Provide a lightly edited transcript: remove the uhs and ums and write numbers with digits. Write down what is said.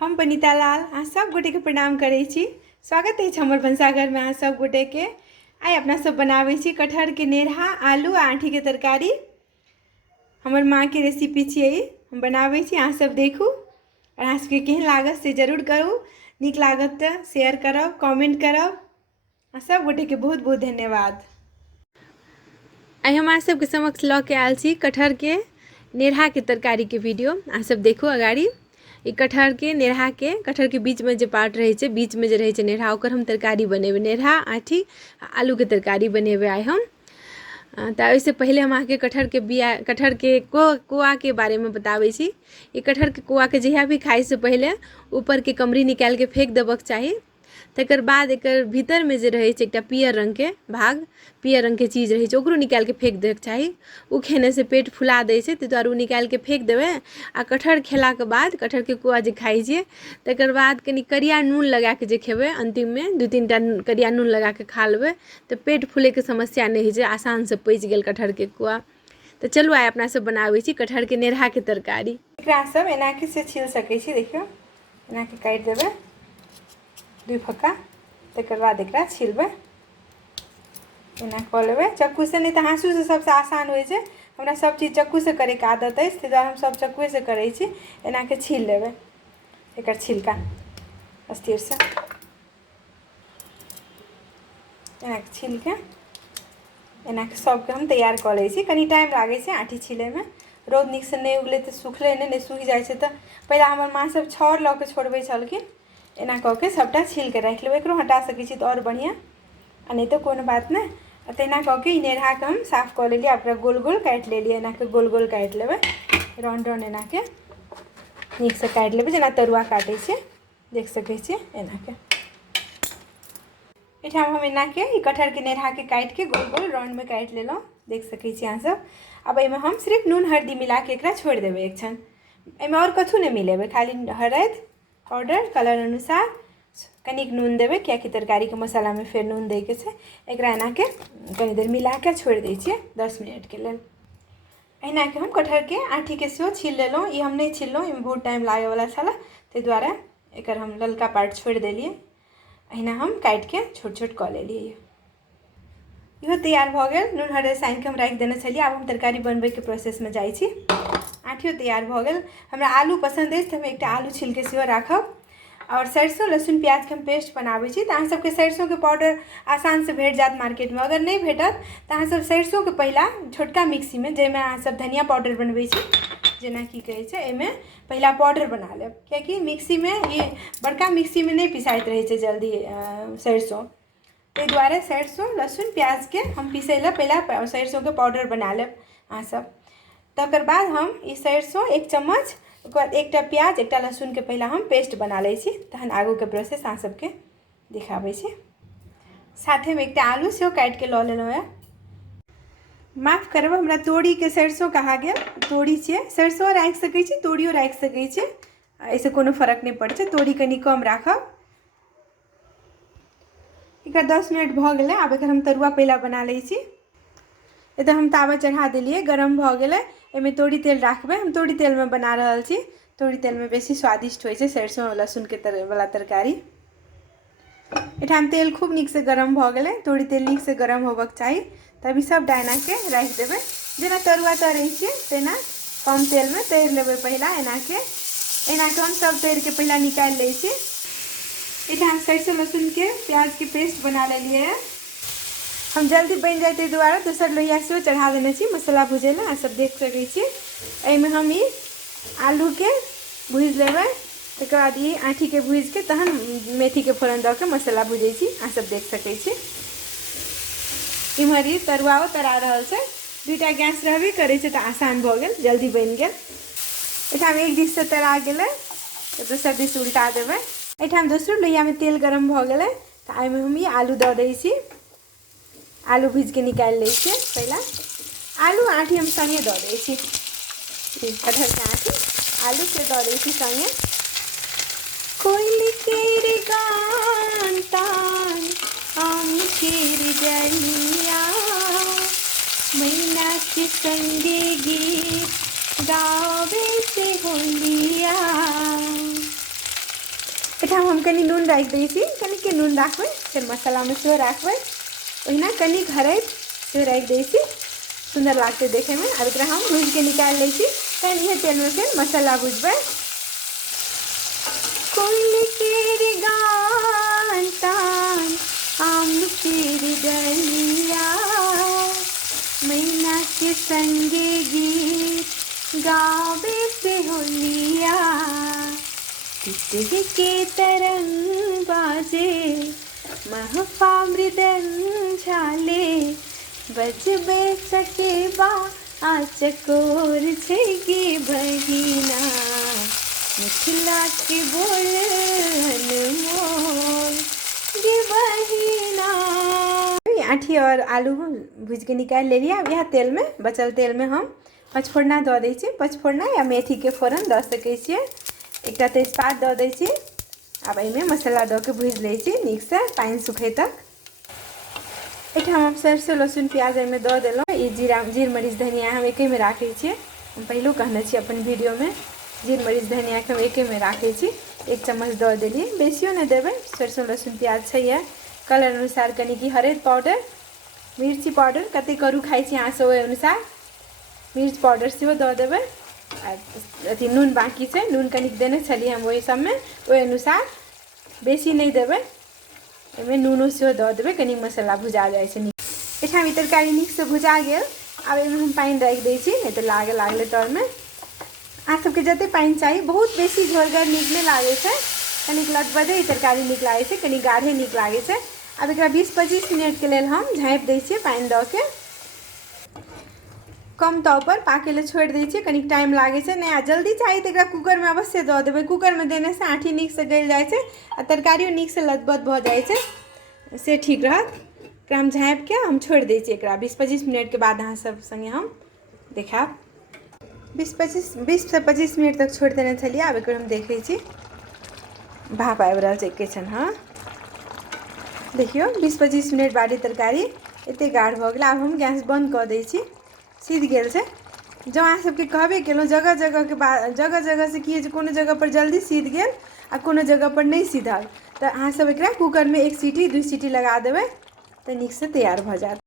हम बनीता लाल अहाँ सब गोटे के प्रणाम करै छी। स्वागत अछि हमर भनसाघर में अहाँ सब गोटे के। आइ अपना सब बनाबै छी कटहर के नेरहा, आलू आ आँठी के तरकारी। हमर माँ के रेसिपी छियै, हम बनाबै छी, अहाँ सब देखू और अहाँ सबके केहन लागत से जरूर करू। नीक लागत तऽ शेयर करब, कमेंट करब। अहाँ सब गोटे के बहुत बहुत धन्यवाद। आइ हम अहाँ सबके समक्ष लऽ के आयल छी कटहर के नेरहा के तरकारी के वीडियो। अहाँ सब देखू अगाड़ी। ई कटहर के नेरहा के, कटहर के बीच में जो पार्ट रहे छै, बीच में जो रहे छै नेरहा, ओकर हम तरकारी बनेबे। नेरहा, आँठी, आलू के तरकारी बनेबे आइ हम। तो इससे पहले हम आके कटहर के बिया, कटहर के कोआ के बारे में बताबै छी। ई कटहर के कोआ के जहिया भी खाइ से पहले ऊपर के कमरी निकाल के फेंक देबक चाही। तकर बाद एकर भीतर में जे रहे छै एकटा पियर रंग के भाग, पियर रंग के चीज रहे छै, ओकरो निकाल के फेंक देके चाही। उ खेने से पेट फुला दै छै, ताहि दुआरे उ निकाल के फेंक देबै। आ कटहर खेला के बाद, कटहर के कोआ जे खाइ छियै तकर बाद कनी करिया नून लगा के जे खेबै, अंतिम में 2-3 टा करिया नून लगा के खा लेबै तो पेट फूले के समस्या नहीं होइ छै, आसान से पचि गेल कटहर के कोआ। तो चलू आइ अपना सब बनाबै छी कटहर के नेरहा के तरकारी। एकरा सब एना के से छील सकै छी, देखियो एना के काटि देबै 2 फक्का। तकर बाद एकरा छीलबै, एना कऽ लेबै चक्कू से, नहीं तो हाँसू से सबसे आसान होइ छै। हमरा सब चीज चक्कू से करे के आदत अछि, ताहि दुआरे हम सब चक्कू से करै छी। एना के छील लेबै एकर छिलका अस्थिर से, एना के छील के एना के सबके हम तैयार कऽ लै छी। कनी टाइम लागै छै आँठी छीले में, रौद नीक से नहीं उगलै तऽ सुखलै नहीं सूखि जाइ छै। तऽ पहले हमर माँ सब छौर लऽ के छोड़बै छलखिन। एना कऽ के सबटा छील के राखि लेबै, एकरो हटा सकै छी तऽ और बढ़िया, आ नहीं तो कोनो बात नहीं। तहिना कऽ के ई नेरहा के हम साफ कऽ लेलियै, ओकरा गोल गोल काटि लेलियै। एना के गोल गोल काटि लेबै, राउंड राउंड एना के नीक से काटि लेबै, जेना तरुआ काटै छियै, देख सकै छियै एना के। एठाम हम एना के ई कटहर के नेरहा के काटि के गोल गोल राउंड में काटि लेलहुँ, देख सकै छी अहाँ सब। अब एहिमे हम सिर्फ नून हल्दी मिला के एकरा छोड़ि देबै एक क्षण। एहिमे और कथू नहीं मिलेबै, खाली हरदि पाउडर, कलर अनुसार कनिक नून देबै, कियाकि तरकारी के मसाला में फेर नून दै के छै। एकरा एना के कनी देर मिला के छोड़ि दै छियै 10 मिनट के लेल। अहिना के हम कटहर के आँठी के सेहो छील लेलहुँ। ई हम नहीं छीललहुँ, एहिमे बहुत टाइम लागे वाला छलै, ताहि दुआरे एकर हम ललका पार्ट छोड़ि देलियै। अहिना हम काटि के छोट छोट कऽ लेलियै। इहो तैयार भऽ गेल। नून हरदि सानि के हम राखि देने छलियै। आब हम तरकारी बनबै के प्रोसेस में जाइ छी। आँठियो तैयार भऽ गेल। हमरा आलू पसंद अछि तऽ हम एकटा आलू छील के सेहो राखब। और सरसों लहसुन प्याज के हम पेस्ट बनाबै छी। तऽ अहाँ सबके सरसों के पाउडर आसान से भेट जात मार्केट में। अगर नहीं भेटत तऽ अहाँ सब सरसों के पहिला छोटका मिक्सी में, जाहिमे अहाँ सब धनिया पाउडर बनबै छी, जेना की कहै छै, एहिमे पहिला पाउडर बना लेब, कियाकि मिक्सी में ई बड़का मिक्सी में नहीं पिसाइत रहै छै जल्दी सरसों। ताहि दुआरे सरसों लहसुन प्याज के हम पीसै लए पहिला सरसों के पाउडर बना लेब अहाँ सब। तकर बाद हम ई सरसों 1 चम्मच, ओकर बाद एकटा प्याज, एकटा लहसुन के पहिला हम पेस्ट बना लै छी, तहन आगू के प्रोसेस अहाँ सबके दिखाबै छी। साथे में एकटा आलू सेहो काटि के लऽ लेलहुँ है। माफ करब, हमरा तोरी के सरसों कहा गेल, तोरी छियै। सरसों राखि सकै छी, तोरियो राखि सकै छी, एहिसँ कोनो फर्क नहीं पड़ै छै। तोरी कनी कम राखब। एकरा 10 मिनट भऽ गेलै। आब एकर हम तरुआ पहिला बना लै छी। एतऽ हम तावा चढ़ा देलियै, गरम भऽ गेलै। एहिमे तोरी तेल राखबै, हम तोरी तेल में बना रहल छी। तोरी तेल में बेसी स्वादिष्ट होइ छै सरसों लहसुन के वाला तरकारी। एठाम तेल खूब नीक से गरम भऽ गेलै। तोरी तेल नीक से गरम होबक चाही, तभी सब डायना के राखि देबै। जेना तरुआ तरै छियै तेना कम तेल में तैर लेबै पहिला। एना के हम सब तैर के पहिला निकालि लै छी। एठाम सरसों लहसुन के प्याज के पेस्ट बना लेलियै है। हम जल्दी बनि जाए ताहि दुआरे दोसर लोहिया सेहो चढ़ा देने छी मसाला भूजै लए, अहाँ सब देख सकै छी। एहिमे हम ई आलू के भूजि लेबै, तकर बाद ई आँठी के भूजि के तहन मेथी के फोरन दऽ के मसाला भूजै छी, अहाँ सब देख सकै छी। इम्हर ई तरुआओ तरा रहल छै। 2टा गैस रहबे करै छै तऽ आसान भऽ गेल, जल्दी बनि गेल। एठाम एक दिस से तरा गेलै तऽ दोसर दिस उल्टा देबै। एठाम दोसरो लोहिया में तेल गरम भऽ गेलै तऽ एहिमे हम ई आलू दऽ दै छी। आलू भूजि के निकालि लै छियै पहिला। आलू आँठी हम संगे दऽ दै छी, कटहर के आँठी आलू से दऽ दै छी संगे। कोयली केर गान तान आम केर डलिया, मैना के संगे गीत गावे से होलिया। एठाम हम कनी नून राखि दै छी, कनिके नून राखबै, फेर मसालामे सेहो राखबै, ओहिना कनी हरैद सेहो राखि दै छी, सुंदर लागतै देखैमे। आब एकरा हम भूजि के निकालि लै छी। तहन इहे तेलमे फेर मसाला भुजबै। कोयल केर गान तान आम केर डलिया, मैना के संगे गीत गावे से होलिया, तितली के तरंग बाजे महफा मृदंग झाले, बजबे सकेबा आ चकोर छै गे बहिना, मिथिला के बोल अनमोल गे बहिना। आँठी और आलू भूज के निकाल ले लिया। अब यह तेल में, बचल तेल में हम पचफोरना दऽ दै छी। पचफोरना या मेथी के फोरन दऽ सकै छियै। एकटा तेजपात दऽ दै छी। आब एहिमे मसाला दऽ के भूज लै छी नीक से, पानि सुखै तक। एहिठाम हम सरसों लहसुन प्याज एहिमे दऽ देलहुँ। ई जीर मरीच धनिया हम एके में राखै छियै। हम पहिलो कहने छी अपन वीडियो में, जीर मरीच धनिया के हम एके में राखै छी। 1 चम्मच दऽ देलियै, बेसियो नहि देबै। सरसों लहसुन प्याज छै। कलर अनुसार कनि की हरैद पाउडर, मिर्ची पाउडर, कते करू खाइ छी अहाँ सब ओहि अनुसार मिर्च पाउडर सेहो दऽ देबै। अथी नून बाकी छै, नून कनिक देने छलियै हम ओहि सबमे, ओहि अनुसार बेसी नहीं देबै। एहिमे नूनो सेहो दऽ देबै, कनि मसाला भुजा जाइ छै नीक। एहिठाम ई तरकारी नीक से भुजा गेल। आब एहिमे हम पानि राखि दै छी, नहीं तऽ लागले तरमे। अहाँ सबके जते पानि चाही, बहुत बेसी झोरगर नीक नहीं लागै छै, कनिक लटपटे ई तरकारी नीक लागै छै, कनि गाढ़े नीक लागै छै। अब एकरा 20-25 मिनट के लेल हम झाँपि दै छियै पानि दऽ के। कम ताव पर पाके ले छोड़ि दै छियै, कनिक टाइम लागै छै। नहीं जल्दी चाही तऽ एकरा कुकर में अवश्य दऽ देबै। कुकर में देने से आँठी नीक से गल जाइ छै आ तरकारियो नीक से लदबद भऽ जाइ छै, से ठीक रहत। एकरा हम झाँपि के हम छोड़ि दै छियै। एकरा 20-25 मिनट के बाद अहाँ सब संगे हम देखाब। 20 से 25 मिनट तक छोड़ि देने छलियै। आब एकरा हम देखै छी, भाप आबि रहल छै एके छन। हाँ देखियो 20-25 मिनट बाद तरकारी एते गाढ़ भऽ गेल। आब हम गैस बंद कऽ दै छी, सीध गेल छै। जँ अहाँ सबके कहबे केलहुँ जगह जगह से की होइ छै, कोनो जगह पर जल्दी सीध गेल आ कोनो जगह पर नहीं सीधल, तऽ अहाँ सब एकरा कुकर में 1 सीटी 2 सीटी लगा देबै तऽ नीक से तैयार भऽ जायत।